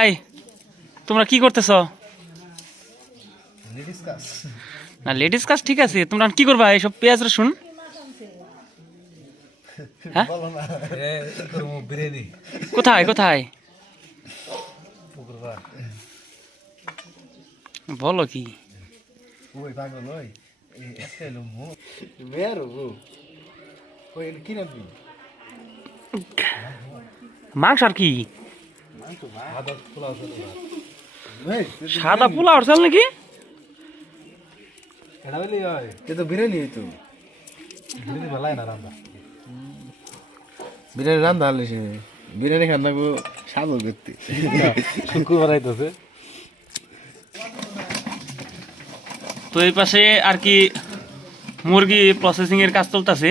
এই তোমরা কি করতেছ? না লেডিস কাজ ঠিক আছে, তোমরা কি করবা এইসব পেঁয়াজ রসুন? হ্যাঁ কোথায় কোথায় বলো কি? মাংস আর কি? সাদা পোলাও চাল নাকি? বিরিয়ানি হইতো বিরিয়ানি রান্ধা হলে বিরিয়ানি খান থাকবো সাদর করতে শুক্রবার আইতেছে। তো এই পাশে আর কি মুরগি প্রসেসিং এর কাজ চলতেছে।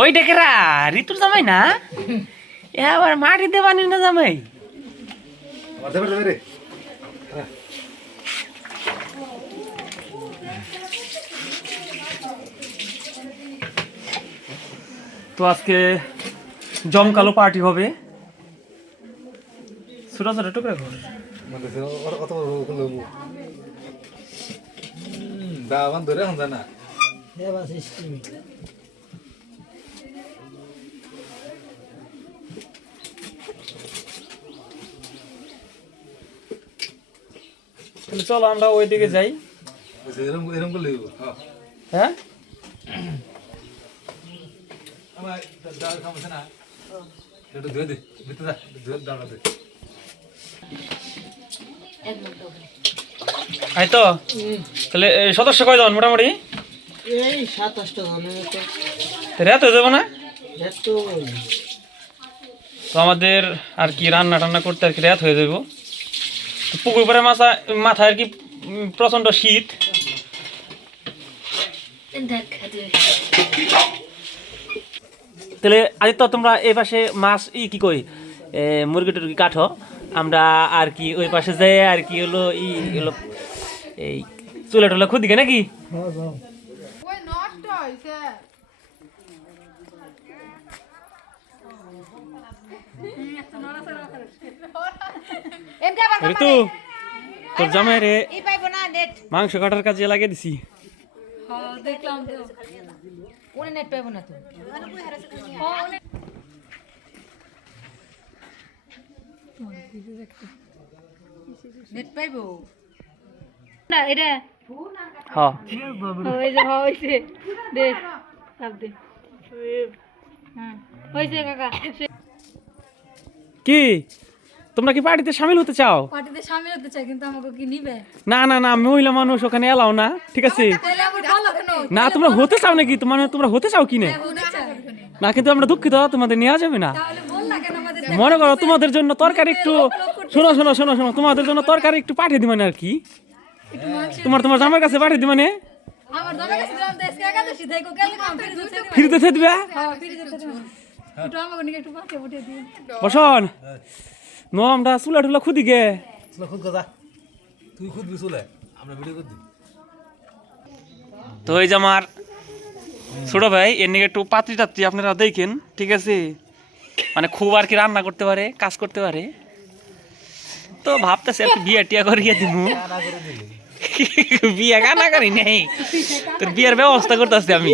ওই ডেকেরা ঋতুর জামাই না, এবার মাটিতে পানি না জামাই। তো আজকে জমকালো পার্টি হবে। ছোট ছোট টুকরা ঘর ধরে না চলো আমরা ওইদিকে যাই। হ্যাঁ এই তো তাহলে সদস্য কয়জন মোটামুটি? এই 27টা রাত হয়ে যাবো না? তো তো আমাদের আর কি রান্না টান্না করতে আর কি রাত হয়ে যাবো। তো পুকুর পাড়ে মাথায় আর কি প্রচন্ড শীত। তাহলে আদিত্য তোমরা এই পাশে মাছ কি কই মুরগি টুরগি কাটো, আমরা আর কি ওই পাশে যাই আর কি হলো হলো এই চুলা টুলা খুদিকে নাকি? ঋতু তোর জামাই রে মাংস কাটার কাজে লাগিয়ে দিছি। নেট পাইবো না এটা? হ্যাঁ হইছে হইছে দে সব দে। হ্যাঁ হইছে কাকা। কি তোমরা কি পার্টিতে শামিল হতে চাও? পার্টিতে শামিল হতে চাই, কিন্তু আমাকে কি নিবে? না না না মহিলা মানুষ ওখানে এলাও না, ঠিক আছে? তাহলে আমার বলো কেন? না তোমরা হতে চাও নাকি? তোমরা হতে চাও কি না? না কিন্তু আমরা দুঃখিত, তোমাদের নেওয়া যাবে না। তাহলে বল না কেন আমাদের? মনে করো তোমাদের জন্য তরকারি একটু শোনো শোনো শোনো শোনো তোমাদের জন্য তরকারি একটু পাঠিয়ে দিই মানে আর কি তোমার জামার কাছে পাঠিয়ে দিই মানে আমার দাদা কাছে দাম দেশ কাকা তো সিধাই কো কেন কাম ফিরে দিতে? ফ্রিতে দিবে। হ্যাঁ ফিরে দিতে দিবে। একটু আমাকে নিয়ে একটু পাঠিয়ে পাঠিয়ে দিন। বসন নো আমরা চুলা টুলা খুদি গে খুদ কথা তুই খুদবি চলে আমরা ভিডিও করে দিই। তো এই যে আমার ছোট ভাই এর নিয়ে একটু পাত্রী টাত্রী আপনারা দেখেন, ঠিক আছে? মানে খুব আর কি রান্না করতে পারে, কাজ করতে পারে। তো ভাবতেছে একটু বিয়ে টিয়া করিয়ে দিমু। বিয়ে কানা করি নেই, তোর বিয়ের ব্যবস্থা করতেছি আমি।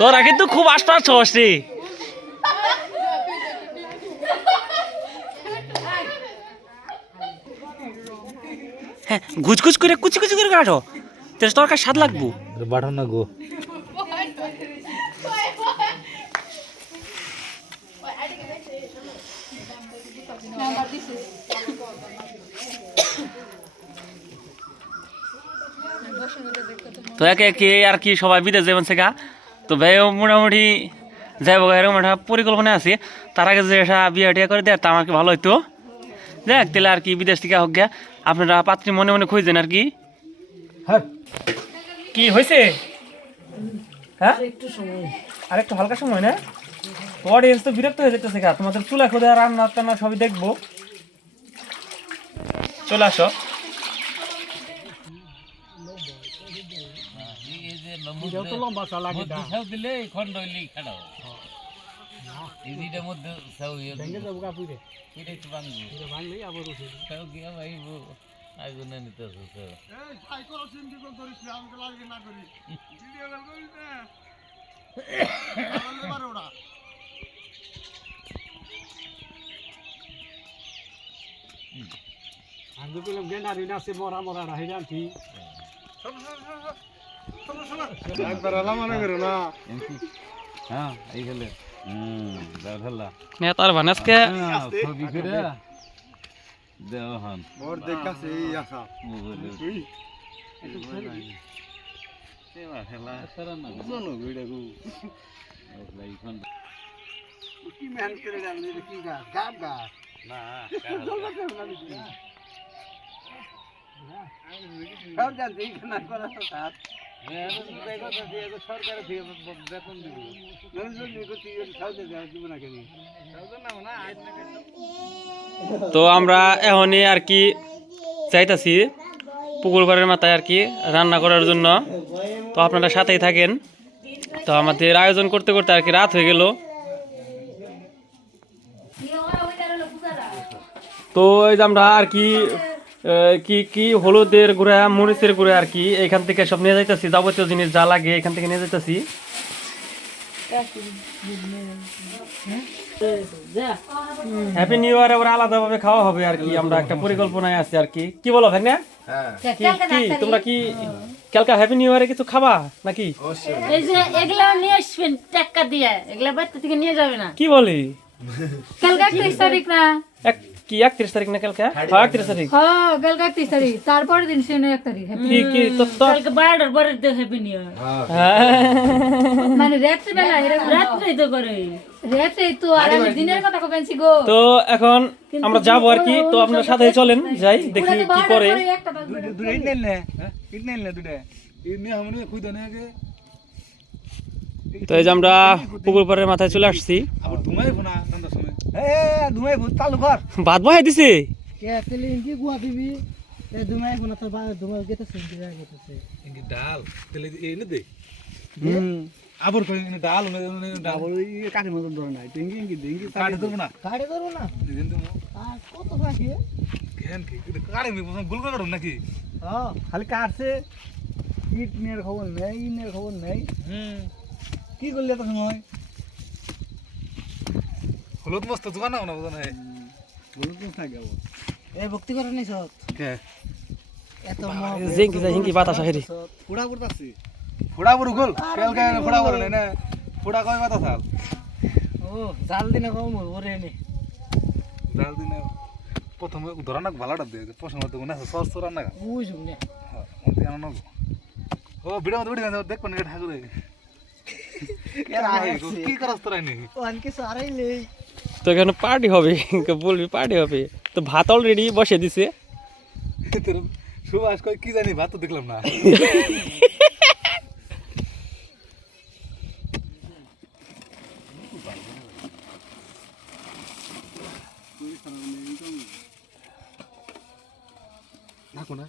তোরা কিন্তু খুব আশপাশ ছস রে। হ্যাঁ ঘুচঘুচ করে কুচি কুচি করে কাটো, তাহলে তরকার স্বাদ লাগবো। বাঠন না গো তো একে একে আর কি সবাই বিদেশ যাবেন শেখা। তো ভাইও মোটামুটি যাইব এরকম একটা পরিকল্পনা আছে। তার আগে যে বিয়ে টিয়া করে দেয় তা আমার কি ভালো হইতো। দেখ তাহলে আর কি বিদেশ থেকে হোক গিয়া আপনারা পাত্রী মনে মনে খুঁজছেন আর কি। কি হয়েছে? হ্যাঁ আর একটু হালকা সময় না, অডিয়েন্স তো বিরক্ত হয়ে যেতেছে। তোমাদের চুলা খোদা রান্না টান্না সবই দেখবো, চলে আসো। এটাও তো লম্বা চা লাগে দা ভেঙে যাবো কাপুরে এটা ভাঙলেই আবার উঠে আমি বললাম গেন্ডারি না সে মরা মরা রাহি জানছি একবার আলা মনে করো না হ্যাঁ এই খেলে খেলা নেতার ভানেসকে ছবি করে দেওয়ান ওর দেখাছে এই আশা খেলা জানো গইডা গো কি মেহনত করে জানলে কি গাছ গাছ গাছ না সব জানছি না করা তো কাজ সরকারের থেকে বেতন দিব তো আমরা এখনই আর কি চাইতাছি পুকুর পাড়ের মাথায় আর কি রান্না করার জন্য। তো আপনারা সাথেই থাকেন। তো আমাদের আয়োজন করতে করতে আর কি রাত হয়ে গেল। তো এই যে আমরা আর কি কি কি হলুদের গুঁড়া মরিচের গুঁড়া আর কি এখান থেকে সব নিয়ে যাইতেছি, যাবতীয় জিনিস যা লাগে এখান থেকে নিয়ে যাইতেছি। হ্যাপি নিউ ইয়ার আবার আলাদাভাবে খাওয়া হবে আর কি, আমরা একটা পরিকল্পনায় আছি আর কি। কি বলো ভাই না? কি তোমরা কি কালকে হ্যাপি নিউ ইয়ারে কিছু খাবা নাকি? এই যে এগুলা নিয়ে আসবেন টাকা দিয়ে, এগুলা বাড়িতে থেকে নিয়ে যাবে না। কি বলি কালকে 31 তারিখ না? কি 31 তারিখ না কালকে? হ্যাঁ 31 তারিখ। হ্যাঁ কালকে 31 তারিখ, তারপরের দিন সে 1 তারিখ। কি কি তো কালকে 12টার পরে তো হ্যাপি নিউ ইয়ার, মানে রাত্রি বেলা এরকম রাত্রেই তো করে। রাত্রি তো আর আমি দিনের কথা কইছি গো। তো এখন আমরা যাবো আর কি। তো আপনার সাথে চলেন যাই দেখি কি করে। দুটো ইট নেন না ইট নেন না দুটো ইট নিয়ে আমি খুই দেন আগে তো এই যে আমরা পুকুর পাড়ের মাথায় চলে আসছি। আবার ধুমাই ফোনা কান্দার সময় ধুমাই ফোন চালু কর ভাত বহাই দিছে। কে তেলে ইনকি গুয়া দিবি এ দুমাই কোন তো দুমাই গেতে সুন্দর গেতেছে ইনকি ডাল তেলে এনে দে আবার কই ইনে ডাল ডাবল এই কাঠি মতন ধরে নাই ইনকি ইনকি ইনকি কাঠি ধরব না কাড়ে ধরো না দিন তো আর কত বাকি কেন কি কাঠি মি গুল করে নাকি হ্যাঁ খালি কাটছে ইট নিয়ে খবর নেই ইনের খবর নেই কি করলে তো সময় হলুদ মস্ত দোকান না বুঝা নাই বলুন তো থাকে এ ভক্তি করে নাই সত কে এত জিঙ্কি যা হিঙ্কি বাতাস আহেরি। পুরা পুরতাছি ফোড়া পুরো গোল কেল কে ফোড়া বলে নাই না ফোড়া কয় কথা সাল ও জাল দিনে কম ওরে নে ডাল দিনে প্রথমে ধরা না ভালোটা দিয়ে প্রশ্ন করতে না সস তো রান্না ওই শুনে হ্যাঁ মতে আনো ও ভিডিও ভিডিও দেখ কোন ঠাকুরে কি করছ তোরা নি ও আনকে সারাই লেই তো এখানে পার্টি হবে, বলবি পার্টি হবে। তো ভাত অলরেডি বসে দিছে। তোর সুভাষ কই কি জানি ভাত তো দেখলাম না না কোনা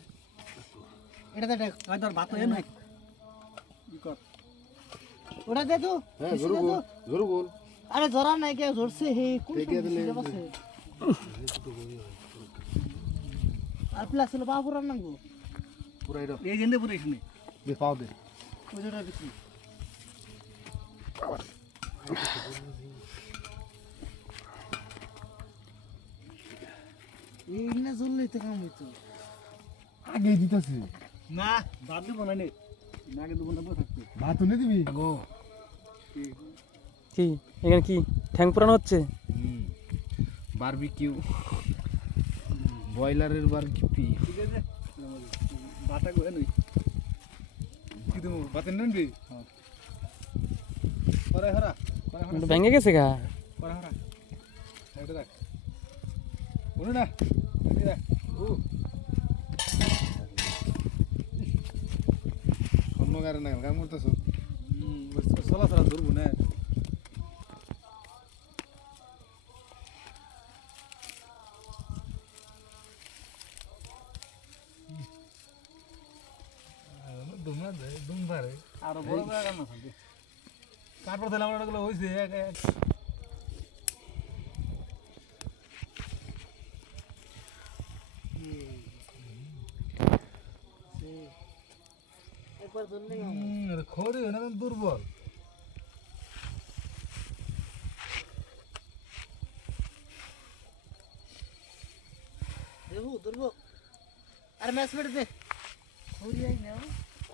এটা দে কয় তোর ভাত এ নাই কি কর ওটা দে তো হ্যাঁ জোর গোল জোর গোল আরে ধরা নাই কে ধরছে হে কোন বসে আর প্লাস হলো বাবুর রান্না গো পুরা এটা এই গেন্দে পুরো শুনে দে পাও দে ওজোটা দিছি এই না জললে তো কাম হইতো আগে দিতাছি না ভাত দিব না নে নাকে দিব না থাকতে ভাত নে দিবি গো কি এখানে কি ঠ্যাং পুরানো হচ্ছে? বারবিকিউ বয়লারের বারবিকিউ ঠিক আছে বাটা গো নই কি তুমি ভাত নেনবি পরে হরা একটু ভেঙে গেছে গা। পরে হরা এটা দেখ বলো না এটা দেখ ও অন্য গারে না কাম করতেছ চলা চলা ধরবো না পারে আরো বড় করে রান্না থাকবে তারপর তাহলে আমার ওগুলো হয়েছে খড়ি না দুর্বল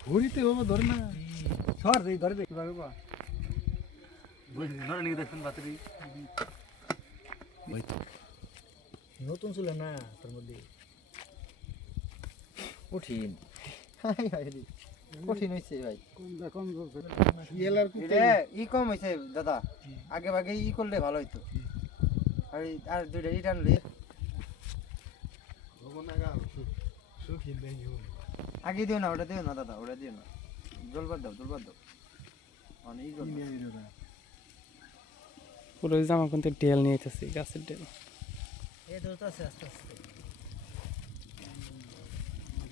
খড়িতে বাবা ধরে না সর দেই ধরে দে কিভাবে বা ধরে নিয়ে দেখছেন বাতরি নতুন ছিল না তোর মধ্যে কঠিন হাই হাই রে কঠিন হইছে ভাই কোন ইয়েলার ই কম হয়েছে দাদা আগে ভাগে ই করলে ভালো হইতো আর দুইটা ই টানলে আগে দিও না ওটা দিও না দাদা ওটা দিও না জলবার দাও অনেক পুরো জামা কিন্তু ডেল নিয়ে আইতাছি গাছের ডেল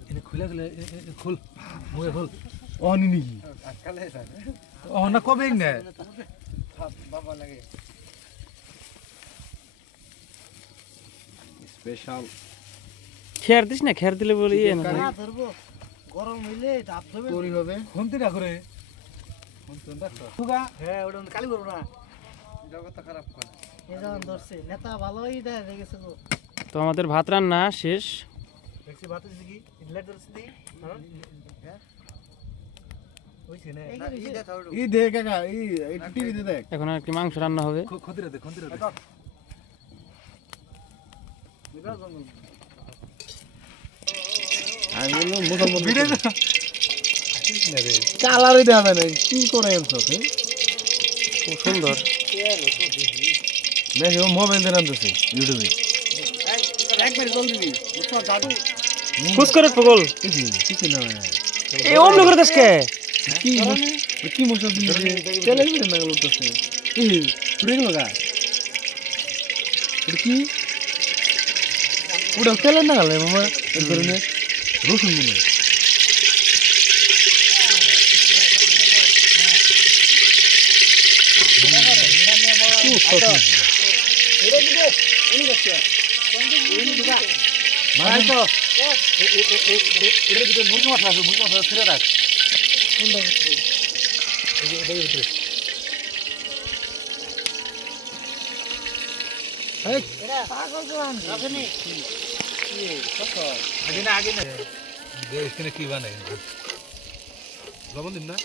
এনে খুলে খুল মুখে খুল অনি নাকি ও না কবে না বাবা লাগে স্পেশাল খেয়ার দিস না খেয়ার দিলে বলি ইয়ে না ধরবো গরম হইলে তাপ ধরবে তৈরি হবে খুনতিটা করে হ্যাঁ ওটা কালি করবো না জগৎ খারাপ করে এই যখন ধরছে নেতা ভালোই দেয় দেখেছে তো তো আমাদের ভাত রান্না শেষ দেখছি ভাত হচ্ছে কি ইনলেট ধরছে দি হ্যাঁ ওইছে না ই দেখা ওটা ই দেখ কাকা এই টিভিতে দেখ এখন আর কি মাংস রান্না হবে খতিরা দে বিরাট জঙ্গল আমি বললাম মুসলমান কালারই দেখা যায় না কি করে আনছো খুব সুন্দর দেখি ও মোবাইল দিয়ে আনতেছে ইউটিউবে একবার জল দিবি বুঝছো দাদু খুশ করে পগল কিছু না এই অমন করে দেশকে কি কি মশলা দিলি তেলে ভিতরে না উঠতেছে কি পুরে গেল গা এটা কি ওটা তেলে না গেলে মামা এর কারণে রসুন মনে হয় এটার ভিতরে মুরগি মশলা আছে মুরগি মশলা ছেড়ে রাখ আগে না এখানে কি বানাই লবণ দিন না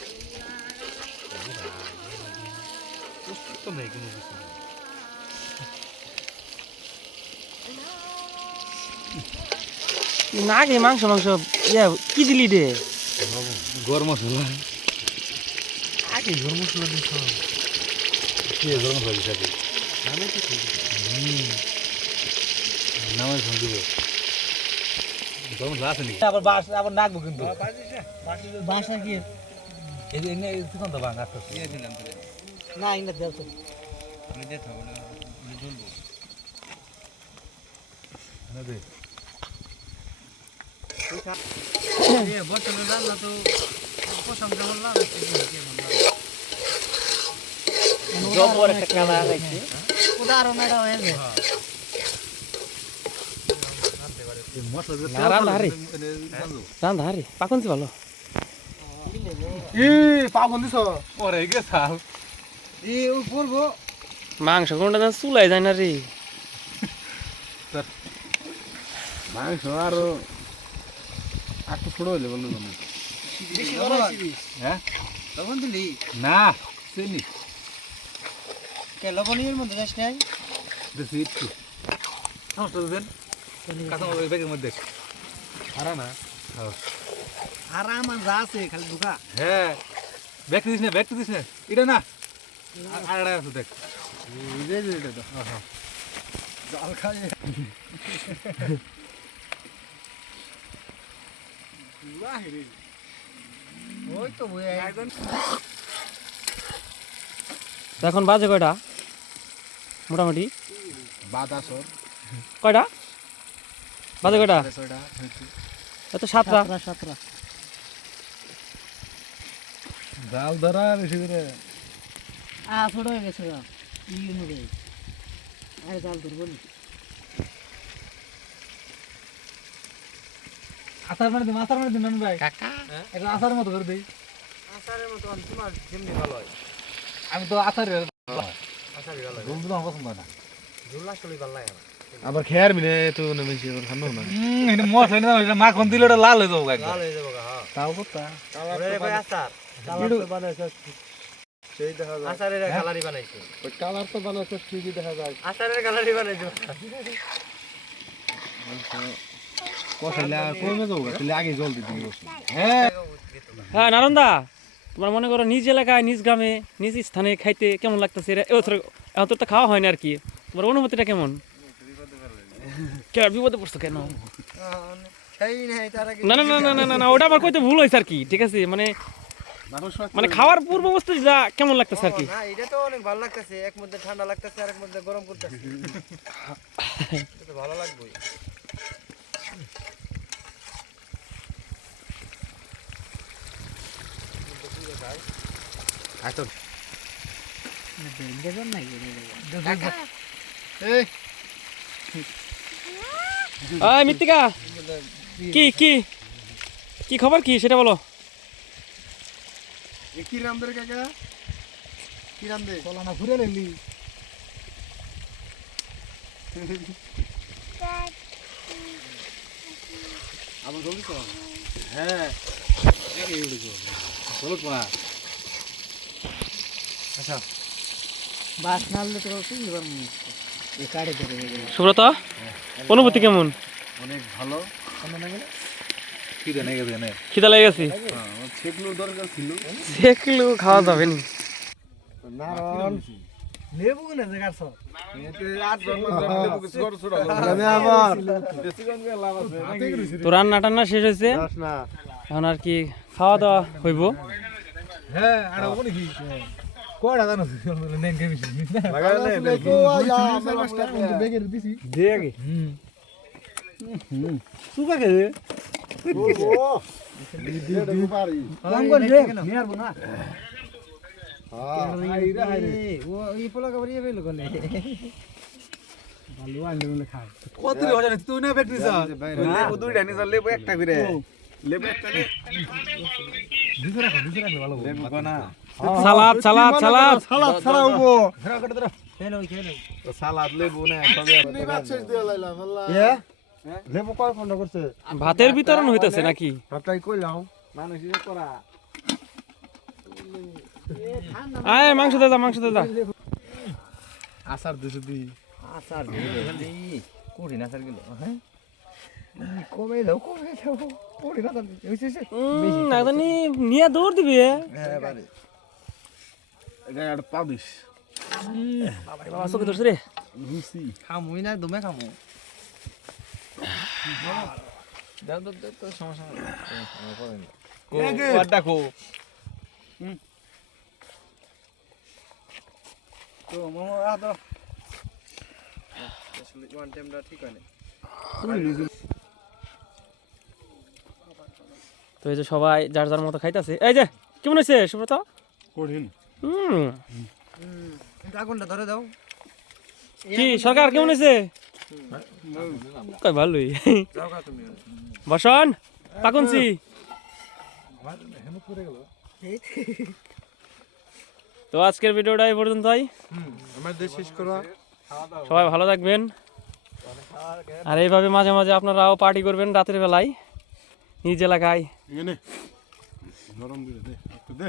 তো নেই কোনো কিছু না গে মাংস ইয়া কি দিলি রে গরম মশলা আগে গরম মশলা দিছ কি গরম মশলা দিছ আগে নামে তো নামে ফোন দিব গরম মশলা আছে নাকি আবার নাকবো কিন্তু বাসা কি এই যে এনে কোন তো বাং আসছে না ইনা দেও তো না দে বর্তমানে রান্না তো পছন্দ হল না জবর একটা কালার আছে উদাহরণ এটা হয়ে যায় মশলা দিয়ে না রান্না হারি রান্না হারি পাকনছি ভালো ই পাগল দিছ পরে গেছাল এই ও করবো মাংস কোনটা চুলাই যায় না রে মাংস আরো একটু ছোট হইলে বললো না বেশি বড় হ্যাঁ লবণ দিলি না চিনি কে লবণের মধ্যে যাস নাই দেখি একটু সমস্যা দেন কাঁচা মাছ ব্যাগের মধ্যে হারা না আরাম আর যা আছে খালি ঢুকা হ্যাঁ ব্যাগ দিস না এটা না আর আছে দেখ জল খাই ওই তো বই এখন বাজে কয়টা মোটামুটি বাতাসর কয়টা বাজে কয়টা এত সাতটা জাল ধরা বেশি করে ছোট হয়ে গেছে গা ই অনুযায়ী আরে জাল ধরবো নি আচার মানে দিন নন ভাই একটা আচার মতো করে দিই আচারের মতো তোমার যেমনি ভালো হয় আমি তো আচারের আচারই ভালো হয় ঝোল তো আমার পছন্দ না ঝোল আসলে ভালো লাগে না আবার খেয়ার মিনে তো না বেশি আবার খানো না এটা মশলা না এটা মাখন দিলে ওটা লাল হয়ে যাবো একদম ভালো হয়ে যাবে হ্যাঁ তাও কথা ওরে ভাই আচার কালার তো বানাইছে সেই দেখা যায় আচারের কালারই বানাইছে ওই কালার তো বানাচ্ছে ঠিকই দেখা যায় আচারের কালারই বানাইছে কষাইলে আর কমে যাবো তাহলে আগে জল দিতে হবে হ্যাঁ নারন্দা তোমার মনে করো নিজ এলাকায় নিজ গ্রামে নিজ স্থানে খাইতে কেমন লাগতেছে এখন তো খাওয়া হয় না আর কি তোমার অনুভূতিটা কেমন বিপদে পড়ছো কেন সেই নাই তার আগে না না না না না না ওটা আমার কইতে ভুল হয়েছে আর কি ঠিক আছে মানে খাওয়ার পূর্ব অবস্থা যা কেমন লাগতেছে আর কি না এটা তো অনেক ভালো লাগতেছে এক মধ্যে ঠান্ডা লাগতেছে আর এক মধ্যে গরম করতেছে এটা তো ভালো লাগবে মৃত্তিকা কি কি কি খবর কি সেটা বলো কি রাম দে কাকা কি রাম দে চলা না ঘুরে নিলি আবার জলদি তো হ্যাঁ এই উড়ে গো বলো পা আচ্ছা বাস নাললে তো এবার এই কাড়ে ধরে সুব্রত অনুভূতি কেমন অনেক ভালো কি জানে গেছে না খিদা লেগে গেছে আমার ছেকলোর দরকার ছিল দেখলু খাওয়া যাবে নি নারন লেবু না জায়গার সব এতে আট জন লেবু কিছু করছ আমি আবার বেশি কোন লাভ আছে তো রান্না টান্না শেষ হয়েছে দাস না এখন আর কি খাওয়া দাওয়া হইব হ্যাঁ আর ওখানে কি কোড়া জানো নেন কে বেশি লাগাই নে তো আয়া আমার মাস্টার বেগের দিছি দে আগে সুকা কে রে দি পারি কম করে দে নিয়ে আসবো না ও এই পোলা কবর ইয়ে বেল কোনে ভালো আন্ডে খায় কত রে হজানে তুই না বেট নিছ লেবু দুইটা নি লেবু একটা করে লেবু একটা নে দিছে রাখো ভালো লেবু কোনা সালাদ সালাদ সালাদ সালাদ ছাড়া হবো খেলো খেলো তো সালাদ লেবু না সবে নিবাত শেষ দিয়ে লাইলাম আল্লাহ লেবু কয় খন্ড করছে ভাতের বিতরণ হইতেছে নাকি ভাতটাই কইলাম মানুষ ইয়ে করা আয় মাংস দে যা আসার দিছে দি আচার এই কোড়ি না স্যার গেল হ্যাঁ কমে দাও কোড়ি না স্যার হইছে না জানি নিয়ে দৌড় দিবি হ্যাঁ বারে এটা একটা পাবিস বাবা চোখে ধরছে রে রুসি খামুই না দমে খামু দাও তো সমস্যা কো ডাকো তো মামা আ তো আসলে ওয়ান টাইমটা ঠিক হয় না তো এই যে সবাই যার যার মতো খাইতেছে এই যে কেমন হয়েছে সুব্রত কঠিন আগুনটা ধরে দাও কি সরকার কেমন হয়েছে কই ভালোই যাও কা তুমি বসন পাকুনছি তো আজকের ভিডিওটা এই পর্যন্তই আমার দেশ শেষ করা সবাই ভালো থাকবেন আর এইভাবে মাঝে মাঝে আপনারাও পার্টি করবেন রাতের বেলায় নিজ এলাকায় এনে নরম দিয়ে দে একটু দে